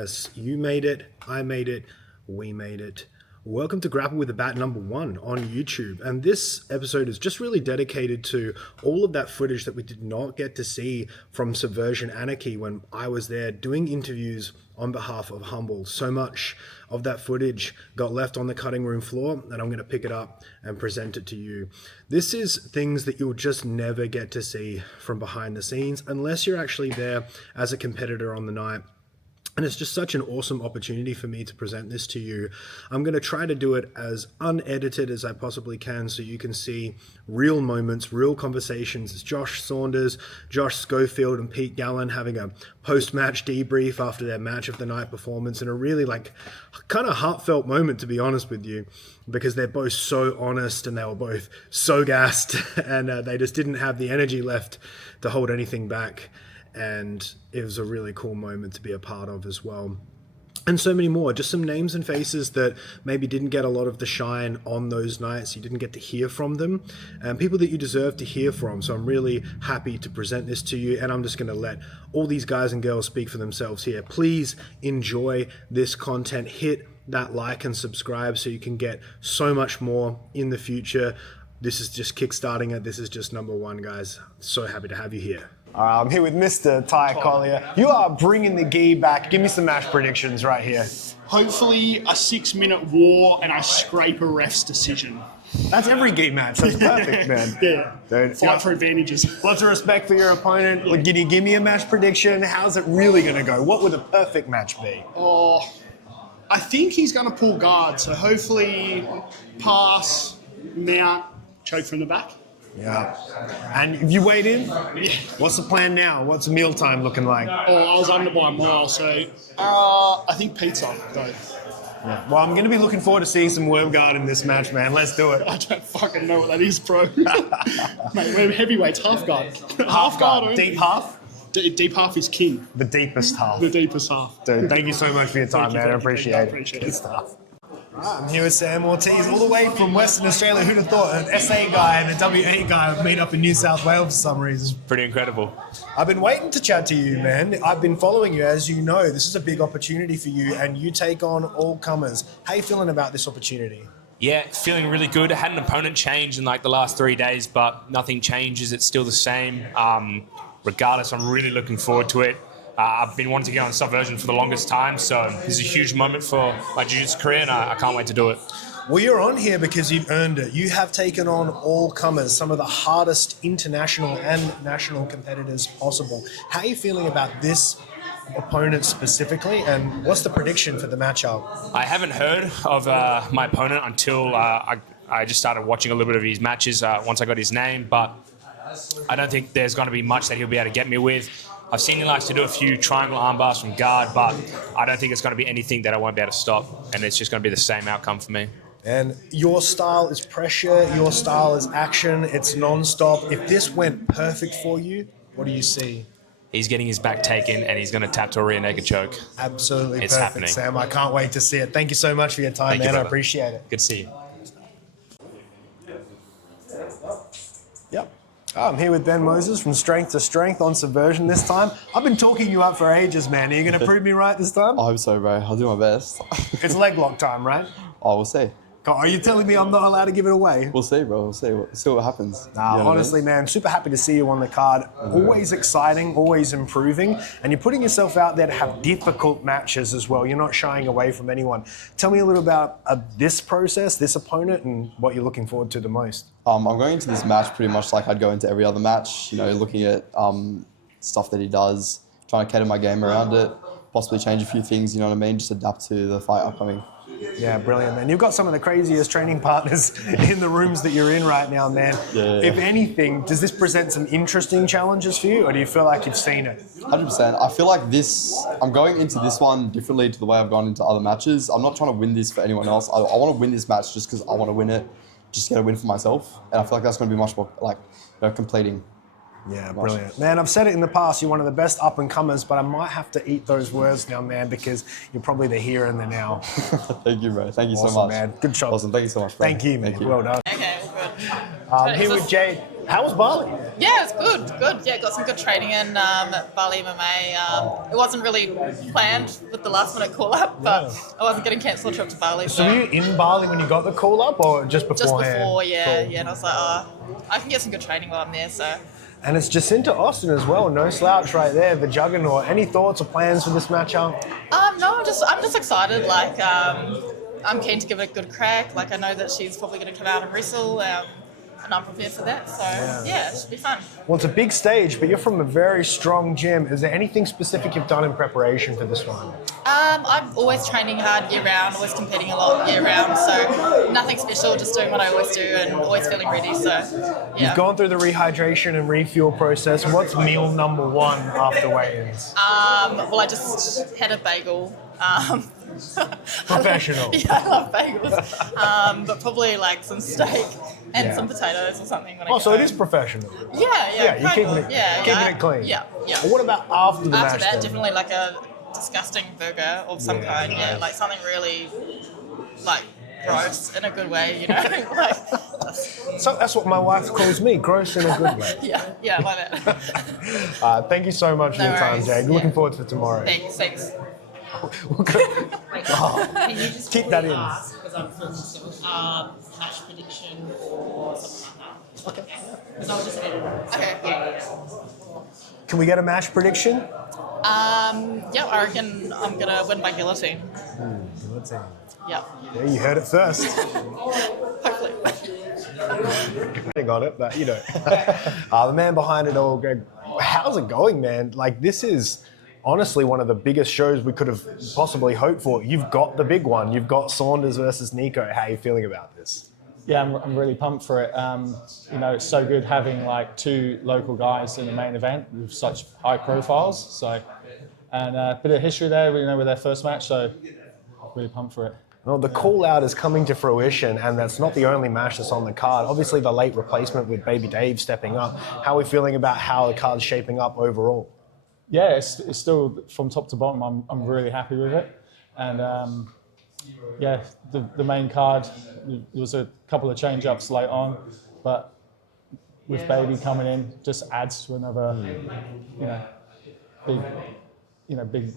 Yes, you made it, I made it, we made it. Welcome to Grapple with the Bat #1 on YouTube. And this episode is just really dedicated to all of that footage that we did not get to see from Subversion Anarchy when I was there doing interviews on behalf of Humble. So much of that footage got left on the cutting room floor, and I'm going to pick it up and present it to you. This is things that you'll just never get to see from behind the scenes unless you're actually there as a competitor on the night. And it's just such an awesome opportunity for me to present this to you. I'm going to try to do it as unedited as I possibly can so you can see real moments, real conversations. It's Josh Saunders, Josh Schofield, and Pete Gallen having a post-match debrief after their match of the night performance, and a really kind of heartfelt moment, to be honest with you, because they're both so honest and they were both so gassed and they just didn't have the energy left to hold anything back. And it was a really cool moment to be a part of as well. And so many more, just some names and faces that maybe didn't get a lot of the shine on those nights. You didn't get to hear from them, and people that you deserve to hear from. So I'm really happy to present this to you, and I'm just going to let all these guys and girls speak for themselves here. Please enjoy this content. Hit that like and subscribe so you can get so much more in the future. This is just kickstarting it. This is just #1, guys. So happy to have you here. I'm here with Mr. Ty Collier. You are bringing the gi back. Give me some match predictions right here. Hopefully a 6-minute war and I scrape a ref's decision. That's every gi match. That's perfect, man. Yeah. Dude, Fight for advantages. Lots of respect for your opponent. Like, can you give me a match prediction? How's it really going to go? What would a perfect match be? Oh, I think he's going to pull guard. So hopefully pass, mount, choke from the back. Yeah. And if you weighed in, what's the plan now? What's mealtime looking like? Oh, I was under by a mile, so I think pizza, though. Yeah. Well, I'm going to be looking forward to seeing some worm guard in this match, man. Let's do it. I don't fucking know what that is, bro. Mate, we're heavyweights, half guard. Half guard. Deep half? Deep half is king. The deepest half. The deepest half. Dude, thank you so much for your time, man. I appreciate it. Appreciate Good it. stuff. I'm here with Sam Ortiz, all the way from Western Australia. Who'd have thought an SA guy and a WA guy would meet up in New South Wales for some reason? Pretty incredible. I've been waiting to chat to you, man. I've been following you. As you know, this is a big opportunity for you, and you take on all comers. How are you feeling about this opportunity? Yeah, feeling really good. I had an opponent change in like the last 3 days, but nothing changes. It's still the same. Regardless, I'm really looking forward to it. I've been wanting to get on Subversion for the longest time, so this is a huge moment for my jiu-jitsu career, and I can't wait to do it. Well, you're on here because you've earned it. You have taken on all comers, some of the hardest international and national competitors possible. How are you feeling about this opponent specifically, and what's the prediction for the matchup? I haven't heard of my opponent until I just started watching a little bit of his matches once I got his name, but I don't think there's going to be much that he'll be able to get me with. I've seen he likes to do a few triangle arm bars from guard, but I don't think it's going to be anything that I won't be able to stop, and it's just going to be the same outcome for me. And your style is pressure, your style is action, it's non-stop. If this went perfect for you, what do you see? He's getting his back taken, and he's going to tap to a rear naked choke. Absolutely It's perfect, happening. Sam. I can't wait to see it. Thank you so much for your time, Thank you, man. I brother. appreciate it. Good to see you. Yep. I'm here with Ben Moses from Strength to Strength on Subversion this time. I've been talking you up for ages, man. Are you going to prove me right this time? I hope so, bro. I'll do my best. It's leg lock time, right? Oh, we'll see. Are you telling me I'm not allowed to give it away? We'll see, bro. We'll see. See what happens. Nah, You know what I honestly, mean? man, super happy to see you on the card. Always exciting, always improving, and you're putting yourself out there to have difficult matches as well. You're not shying away from anyone. Tell me a little about this process, this opponent, and what you're looking forward to the most. I'm going into this match pretty much like I'd go into every other match. You know, looking at stuff that he does, trying to cater my game around it, possibly change a few things. You know what I mean? Just adapt to the fight upcoming. Yeah, brilliant, man. You've got some of the craziest training partners in the rooms that you're in right now, man. Yeah. If anything, does this present some interesting challenges for you, or do you feel like you've seen it? 100%. I feel like I'm going into this one differently to the way I've gone into other matches. I'm not trying to win this for anyone else. I want to win this match just because I want to win it, just to get a win for myself. And I feel like that's going to be much more like completing. Yeah, brilliant. Man, I've said it in the past, you're one of the best up-and-comers, but I might have to eat those words now, man, because you're probably the here and the now. Thank you, bro. Thank you Awesome, so much. man. Good job. Awesome. Thank you so much, bro. Thank you, man. Thank you. Well done. Okay, all good. Here with Jade. How was Bali? Yeah, it was good. Yeah, got some good training in at Bali MMA. It wasn't really planned with the last minute call up, but I wasn't getting cancelled a trip to Bali. So were you in Bali when you got the call up, or just beforehand? Just before, yeah. Cool. Yeah, and I was like, I can get some good training while I'm there, so. And it's Jacinta Austin as well, no slouch right there, the juggernaut. Any thoughts or plans for this matchup? No, I'm just excited. Like, I'm keen to give it a good crack. Like, I know that she's probably going to come out and wrestle, and I'm prepared for that. So, yeah, it should be fun. Well, it's a big stage, but you're from a very strong gym. Is there anything specific you've done in preparation for this one? I'm always training hard year round, always competing a lot year round. So, nothing special, just doing what I always do and always feeling ready. So, yeah. You've gone through the rehydration and refuel process. What's meal number one after weigh-ins? Well, I just had a bagel. Professional. Yeah, I love bagels. But probably like some steak and some potatoes or something. When I get So it home. is professional. Yeah, You're keeping it clean. Yeah. Well, what about after the match? After that, then? definitely like a disgusting burger of some kind. Yeah, like something really like gross in a good way, you know. Like, So that's what my wife calls me, gross in a good way. yeah, like that. Thank you so much for No your time, worries. Jade. Yeah. Looking forward to tomorrow. Thanks. Can you just Keep that in. because I'm from match prediction or something like that? Okay. Because I was just editing. Okay. Yeah. Can we get a match prediction? Yeah, I reckon I'm gonna win by guillotine. Let's see. Yeah. Yeah, you heard it first. Hopefully. I got it, but you know. The man behind it all, Greg, how's it going, man? Like, this is honestly one of the biggest shows we could have possibly hoped for. You've got the big one. You've got Saunders versus Nico. How are you feeling about this? Yeah, I'm really pumped for it. You know, it's so good having like two local guys in the main event with such high profiles. So, and a bit of history there, you know, with their first match. So, really pumped for it. Well, the call out is coming to fruition, and that's not the only match that's on the card. Obviously, the late replacement with Baby Dave stepping up. How are we feeling about how the card's shaping up overall? Yeah, it's still from top to bottom. I'm really happy with it, and yeah, the main card there was a couple of change ups late on, but with Baby coming in, just adds to another, big.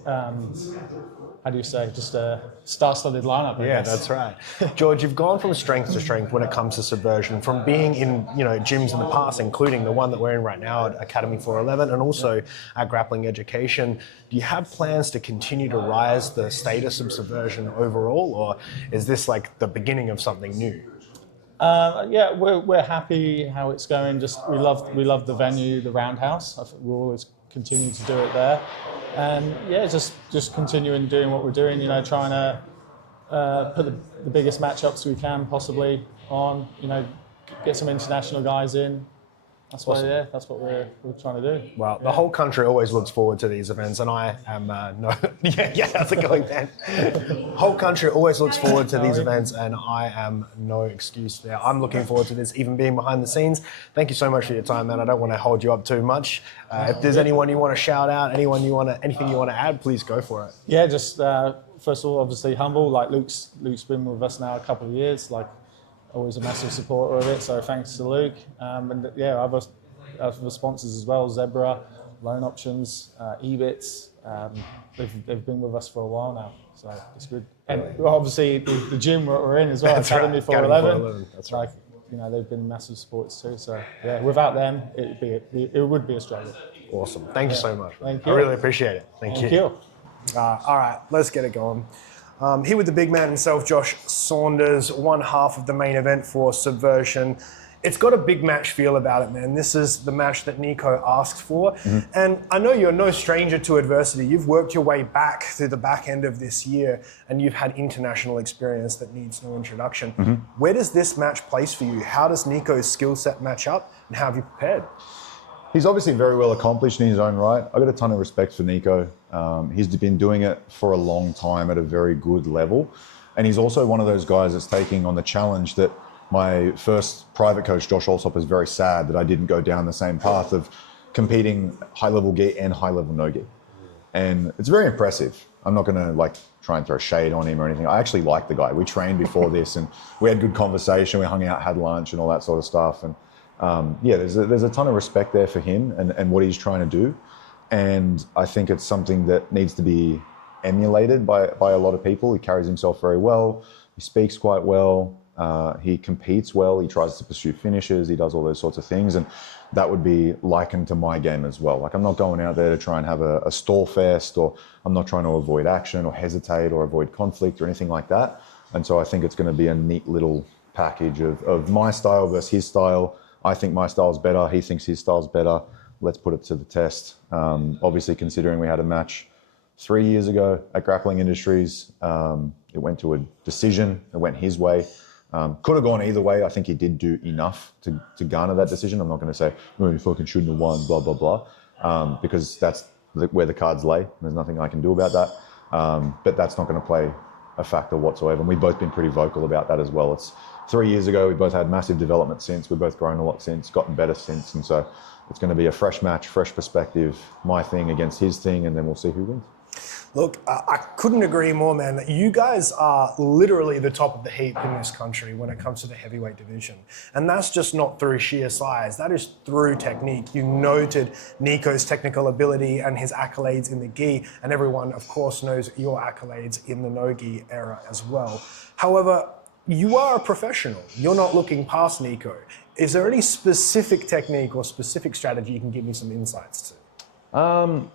How do you say? Just a star-studded lineup. I guess. That's right. George, you've gone from strength to strength when it comes to Subversion, from being in gyms in the past, including the one that we're in right now at Academy 411 and also at Grappling Education. Do you have plans to continue to rise the status of Subversion overall, or is this like the beginning of something new? Yeah, we're happy how it's going. Just we love the venue, the Roundhouse. I think we'll always continue to do it there. And yeah, just continuing doing what we're doing, trying to put the biggest matchups we can possibly on, get some international guys in. That's what we're trying to do. Well, the whole country always looks forward to these events, and I am how's it going, Dan? Whole country always looks forward to these events, and I am no excuse there. I'm looking forward to this, even being behind the scenes. Thank you so much for your time, man. I don't want to hold you up too much. If there's anyone you want to shout out, anything you want to add, please go for it. Yeah, just first of all, obviously humble. Like Luke's been with us now a couple of years. Like, always a massive supporter of it, so thanks to Luke. And yeah, other sponsors as well, Zebra, Loan Options, Ebits. They've been with us for a while now, so it's good. And obviously the gym we're in as well, That's Academy right. 411. That's right. They've been massive supporters too. So yeah, without them, it would be a struggle. Awesome. Thank you so much. Thank you. I really appreciate it. Thank you. All right, let's get it going. Here with the big man himself, Josh Saunders, one half of the main event for Subversion. It's got a big match feel about it, man. This is the match that Nico asked for. Mm-hmm. And I know you're no stranger to adversity. You've worked your way back through the back end of this year, and you've had international experience that needs no introduction. Mm-hmm. Where does this match place for you? How does Nico's skill set match up, and how have you prepared? He's obviously very well accomplished in his own right. I've got a ton of respect for Nico. He's been doing it for a long time at a very good level. And he's also one of those guys that's taking on the challenge that my first private coach, Josh Alsop, is very sad that I didn't go down the same path of competing high-level gi and high-level no-gi. And it's very impressive. I'm not going to try and throw shade on him or anything. I actually like the guy. We trained before this and we had good conversation. We hung out, had lunch and all that sort of stuff. And there's a ton of respect there for him and what he's trying to do. And I think it's something that needs to be emulated by a lot of people. He carries himself very well. He speaks quite well. He competes well. He tries to pursue finishes. He does all those sorts of things. And that would be likened to my game as well. Like, I'm not going out there to try and have a stall fest, or I'm not trying to avoid action or hesitate or avoid conflict or anything like that. And so I think it's going to be a neat little package of my style versus his style. I think my style's better. He thinks his style's better. Let's put it to the test. Obviously, considering we had a match 3 years ago at Grappling Industries, it went to a decision. It went his way. Could have gone either way. I think he did do enough to garner that decision. I'm not going to say, no, you fucking shouldn't have won, blah, blah, blah, because that's where the cards lay. There's nothing I can do about that. But that's not going to play a factor whatsoever. And we've both been pretty vocal about that as well. It's 3 years ago. We both had massive development since. We've both grown a lot since, gotten better since. And so it's going to be a fresh match, fresh perspective, my thing against his thing, and then we'll see who wins. Look, I couldn't agree more, man. You guys are literally the top of the heap in this country when it comes to the heavyweight division. And that's just not through sheer size. That is through technique. You noted Nico's technical ability and his accolades in the gi, and everyone, of course, knows your accolades in the no-gi era as well. However, you are a professional. You're not looking past Nico. Is there any specific technique or specific strategy you can give me some insights to?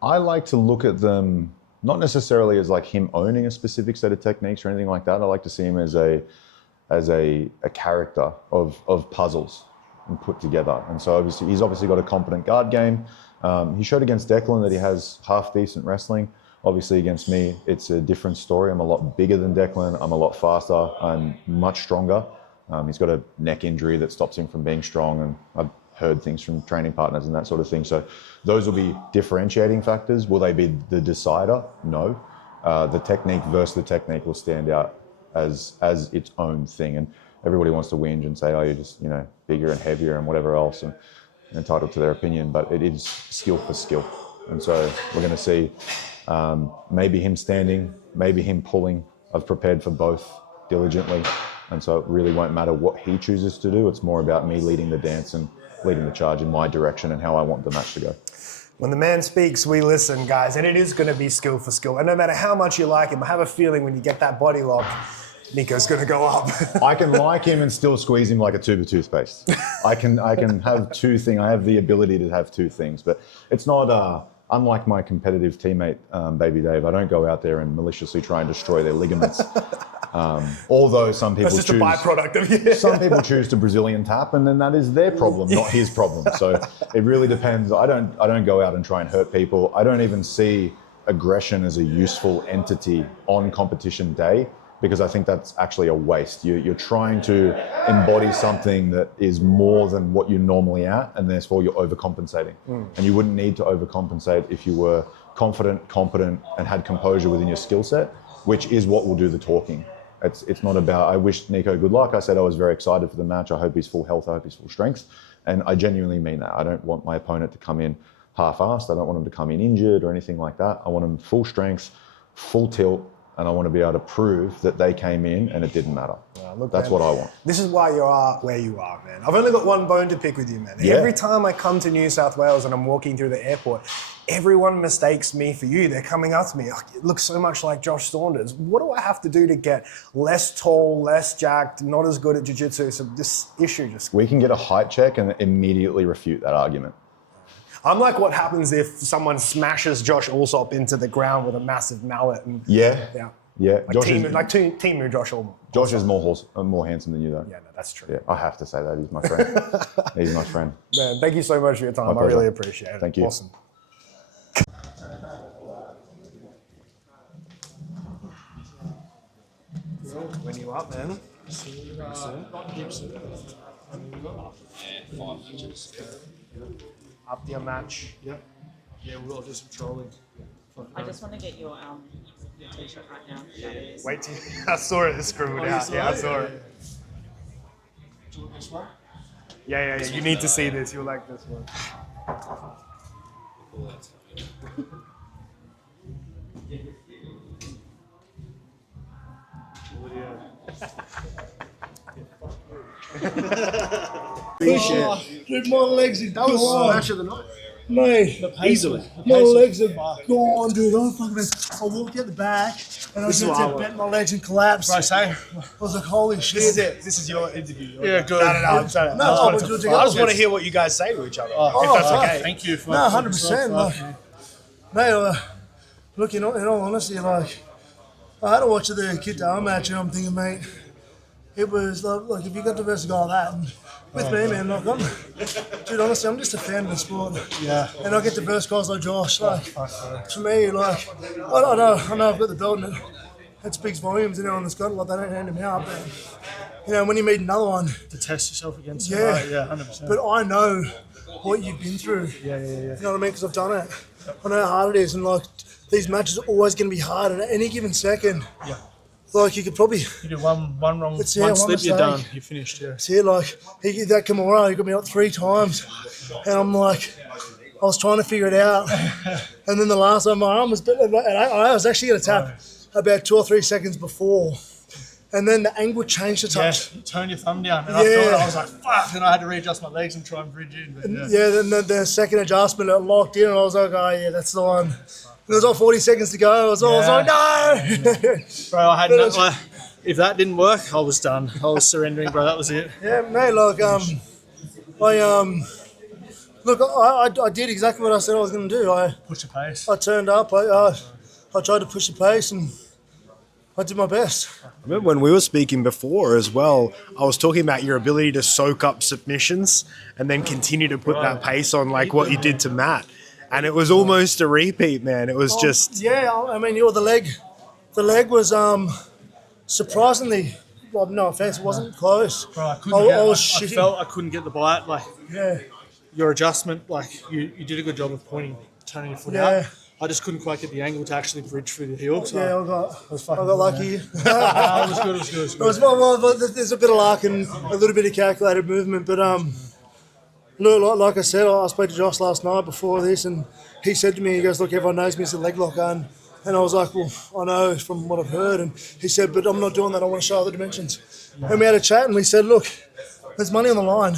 I like to look at them not necessarily as like him owning a specific set of techniques or anything like that. I like to see him as a character of puzzles and put together. And so he's obviously got a competent guard game. He showed against Declan that he has half decent wrestling. Obviously against me, it's a different story. I'm a lot bigger than Declan. I'm a lot faster. I'm much stronger. He's got a neck injury that stops him from being strong, and I've heard things from training partners and that sort of thing. So those will be differentiating factors. Will they be the decider? No. The technique versus the technique will stand out as its own thing. And everybody wants to whinge and say, oh, you're just, bigger and heavier and whatever else, and entitled to their opinion, but it is skill for skill. And so we're going to see maybe him standing, maybe him pulling. I've prepared for both diligently. And so it really won't matter what he chooses to do. It's more about me leading the dance and leading the charge in my direction and how I want the match to go. When the man speaks, we listen, guys, and it is going to be skill for skill. And no matter how much you like him, I have a feeling when you get that body lock, Nico's going to go up. I can like him and still squeeze him like a tube of toothpaste. I can have two things. I have the ability to have two things, but it's not unlike my competitive teammate, Baby Dave. I don't go out there and maliciously try and destroy their ligaments. Although some people That's just a byproduct of you. Some people choose to Brazilian tap, and then that is their problem, not his problem. So it really depends. I don't go out and try and hurt people. I don't even see aggression as a useful entity on competition day, because I think that's actually a waste. You're trying to embody something that is more than what you're normally at, and therefore you're overcompensating. And you wouldn't need to overcompensate if you were confident, competent, and had composure within your skill set, which is what will do the talking. It's not about, I wish Nico good luck. I said I was very excited for the match. I hope he's full health. I hope he's full strength. And I genuinely mean that. I don't want my opponent to come in half-assed. I don't want him to come in injured or anything like that. I want him full strength, full tilt, and I want to be able to prove that they came in and it didn't matter. Look, that's man, what I want. This is why you are where you are, man. I've only got one bone to pick with you, man. Yeah. Every time I come to New South Wales and I'm walking through the airport, everyone mistakes me for you. They're coming up to me, oh, you look so much like Josh Saunders. What do I have to do to get less tall, less jacked, not as good at jiu-jitsu? So this issue just... We can get a height check and immediately refute that argument. I'm like what happens if someone smashes Josh Alsop into the ground with a massive mallet. And, Yeah. Like Josh Timu Josh Alsop. Josh is more handsome than you, though. Yeah, no, that's true. Yeah, I have to say that. He's my friend. He's my friend. Man, thank you so much for your time. My I pleasure. really appreciate it. Thank you. Awesome. When you up, man? Up to your match. Yep. Yeah, we'll do some trolling. I just want to get your t-shirt right now. That is. Wait till I saw it scribbled out. Yeah, I saw it. Do you want this one? Yeah. You need to see this. You'll like this one. Dude, my legs are That was gone. match of the night. Mate, Easily. my legs are gone, dude. I walked out the back and I was is going what I to want. bent my legs and collapse. Bro, say. I was like, holy shit. This is it. This is your interview. Yeah, good. No, I'm sorry. No, I but just wanted to I just want to hear what you guys say to each other. if that's okay. Thank you for No, 100%. Like, mate, look, in all honesty, like, I had to watch the Kid Down match and I'm thinking, mate, it was like if you got to verse a guy like that, and with me, man, like, dude, honestly, I'm just a fan of the sport. Yeah. And I get to verse guys like Josh. Like, for me, like, I know I've got the belt and it speaks volumes, anyone that's got it, like, they don't hand him out, but, you know, when you meet another one, to test yourself against yeah, right? Yeah, 100%. but I know what you've been through. Yeah. You know what I mean? Because I've done it. I know how hard it is, and like these matches are always going to be hard. And at any given second, like you could probably You do one wrong, It's one one slip, mistake. you're done. You're finished, yeah. see like that Kimura, he got me up 3 times, and I'm like, I was trying to figure it out, and then the last time my arm was, and I was actually going to tap about 2 or 3 seconds before, and then the angle changed a Yeah, touch. you turn your thumb down, and I Yeah. thought I was like, "Fuck!" And I had to readjust my legs and try and bridge in. But Yeah, then the second adjustment, it locked in, and I was like, oh yeah, that's the one. And there was all 40 seconds to go. I was like, no! bro, I had no, like, if that didn't work, I was done. I was surrendering, bro. That was it. Yeah, mate, like, look, I did exactly what I said I was going to do. Push the pace. I turned up, I tried to push the pace, and I did my best. I remember when we were speaking before as well, I was talking about your ability to soak up submissions and then continue to put that pace on like what you did to Matt. And it was almost a repeat, man. It was just... Yeah, I mean, the leg was surprisingly, well, no offense, it wasn't close. Bro, I couldn't get, I was I shitting. felt I couldn't get the bite. Like, Yeah, your adjustment, like, you did a good job of turning your foot Yeah. out. I just couldn't quite get the angle to actually bridge through the heel. So yeah, I got lucky. it was good. It was good. It was It good. was well, there's a bit of luck and a little bit of calculated movement, but look, like I said, I spoke to Josh last night before this, and he said to me, he goes, look, everyone knows me as a leg locker, and I was like, well, I know from what I've heard, and he said, but I'm not doing that, I want to show other dimensions. And we had a chat, and we said, look, there's money on the line.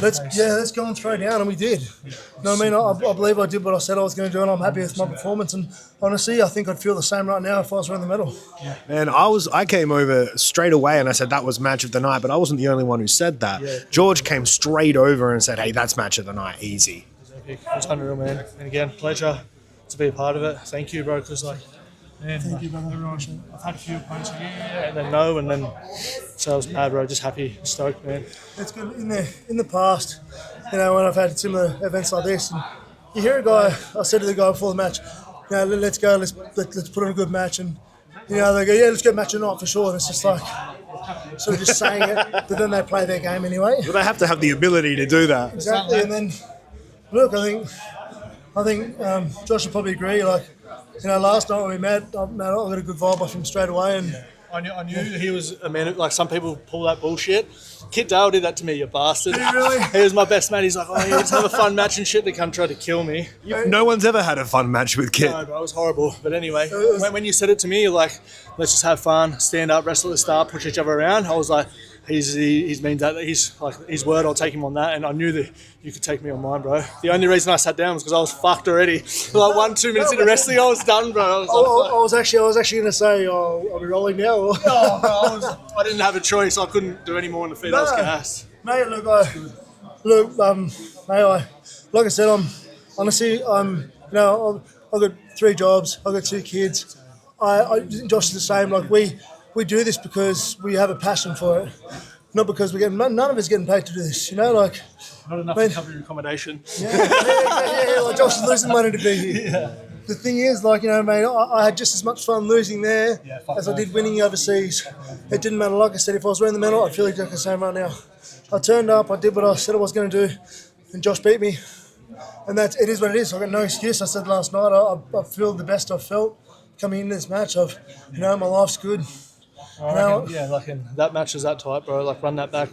Let's go and throw down, and we did. You know what I mean? I believe I did what I said I was going to do, and I'm happy with my performance. And honestly, I think I'd feel the same right now if I was wearing the medal. Man, I came over straight away and I said that was match of the night, but I wasn't the only one who said that. Yeah. George came straight over and said, hey, that's match of the night, easy. It's unreal, man. And again, pleasure to be a part of it. Thank you, bro, because, like, man, Thank you, brother. I've had a few opponents, and then no, and then so I was mad, bro. Just happy, stoked, man. It's good in the past, you know, when I've had similar events like this, and you hear a guy. I said to the guy before the match, you know, let's go, let's put on a good match, and you know they go, yeah, let's get match or not for sure. And it's just like sort of just saying it, but then they play their game anyway. But they have to have the ability to do that. Exactly, and then look, I think Josh will probably agree. Like, you know, last night when we met, I got a good vibe off him straight away, and. I knew he was a man. Like, some people pull that bullshit. Kit Dale did that to me, you bastard. Did he really? He was my best mate. He's like, oh, yeah, let's have a fun match and shit. They come try to kill me. No one's ever had a fun match with Kit. No, bro, it was horrible. But anyway, when you said it to me, you're like, let's just have fun, stand up, wrestle at the start, push each other around. I was like, he's means that. He's like, his word, I'll take him on that. And I knew that you could take me on mine, bro. The only reason I sat down was because I was fucked already. Like 1-2 minutes into wrestling, I was done, bro. I was actually going to say, are we rolling now? Or? No, bro, I didn't have a choice. I couldn't do any more on the feet. I was gassed. Mate, look, like I said, I'm honestly, you know, I've got 3 jobs, I've got 2 kids. Josh is the same. Like we do this because we have a passion for it, not because we're getting. None of us getting paid to do this. You know, like Not enough to cover your accommodation. yeah, like Josh is losing money to be here. Yeah. The thing is, like, you know, mate, I had just as much fun losing there as I did winning overseas. It didn't matter. Like I said, if I was wearing the medal, I'd feel exactly the same right now. I turned up, I did what I said I was going to do, and Josh beat me. And it is what it is. I've got no excuse. I said last night, I feel the best I've felt coming into this match. My life's good. That match was that tight, bro. Like, run that back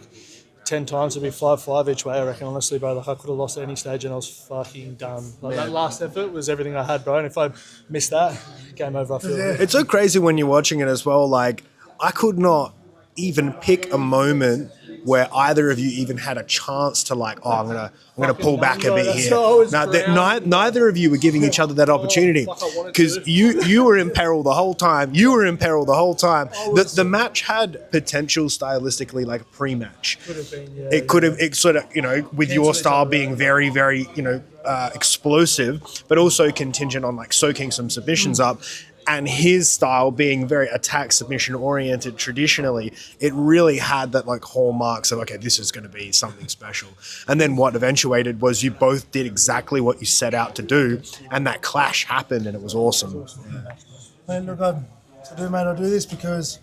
10 times, it'd be 5-5 each way, I reckon, honestly, bro. Like, I could have lost at any stage and I was fucking done. Like, that last effort was everything I had, bro. And if I missed that, game over, I feel. It's so crazy when you're watching it as well. Like, I could not even pick a moment where either of you even had a chance to like, I'm gonna pull back a bit that's here. not always Now, proud. neither of you were giving each other that opportunity because you were in peril the whole time. You were in peril the whole time. The match had potential stylistically like a pre-match. Could have been, yeah. It could have, it sort of, with your style being very, very, explosive, but also contingent on like soaking some submissions up. And his style being very attack submission oriented traditionally, it really had that like hallmarks of, okay, this is going to be something special. And then what eventuated was you both did exactly what you set out to do, and that clash happened, and it was awesome. Mate, look, I do this because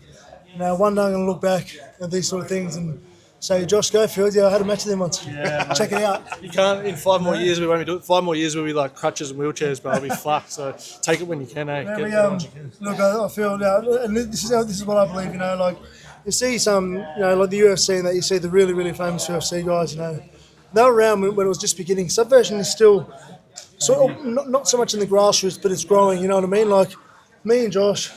one day I'm going to look back at these sort of things and say, Josh Schofield, yeah, I had a match with him once. Yeah, check it out. You can't, in 5 more years, we won't be doing 5 more years, we'll be like crutches and wheelchairs, but I'll be fucked. So take it when you can, eh? Look, I feel, and this is what I believe, like you see some, like the UFC and that, you see the really, really famous UFC guys, they were around when it was just beginning. Subversion is still sort of not so much in the grassroots, but it's growing, you know what I mean? Like me and Josh,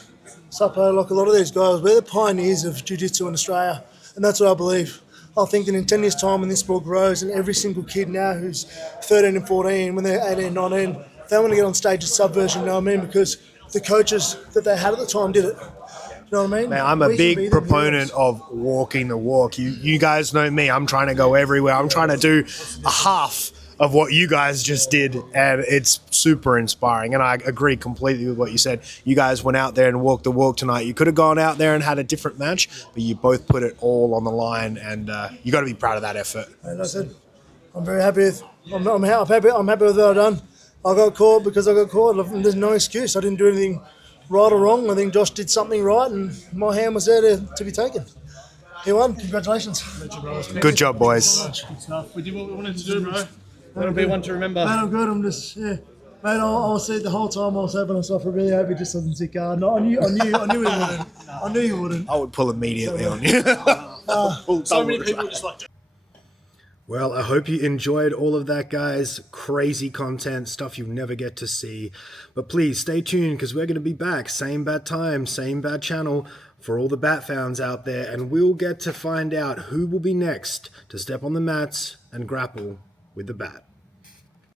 Suppo, like a lot of these guys, we're the pioneers of jiu-jitsu in Australia, and that's what I believe. I think that in 10 years' time, when this sport grows, and every single kid now who's 13 and 14, when they're 18, 19, they want to get on stage at Subversion, you know what I mean? Because the coaches that they had at the time did it. You know what I mean? Man, I'm a big proponent of walking the walk. You guys know me. I'm trying to go everywhere. I'm trying to do a half of what you guys just did, and it's super inspiring. And I agree completely with what you said. You guys went out there and walked the walk tonight. You could have gone out there and had a different match, but you both put it all on the line, and you got to be proud of that effort. And I said, I'm very happy with. I'm happy with what I've done. I got caught because I got caught. There's no excuse. I didn't do anything right or wrong. I think Josh did something right, and my hand was there to be taken. He won. Congratulations. Good job, boys. Good stuff. We did what we wanted to do, bro. That'll be one to remember. Mate, I'm good. I'm just, Mate, I was saying the whole time I was having myself. I really hope he just doesn't see car. No, I knew he wouldn't. I knew he wouldn't. I would pull immediately on you. So many people just like. Well, I hope you enjoyed all of that, guys. Crazy content, stuff you'll never get to see. But please stay tuned because we're going to be back. Same bad time, same bad channel for all the Bat fans out there. And we'll get to find out who will be next to step on the mats and grapple with the Bat.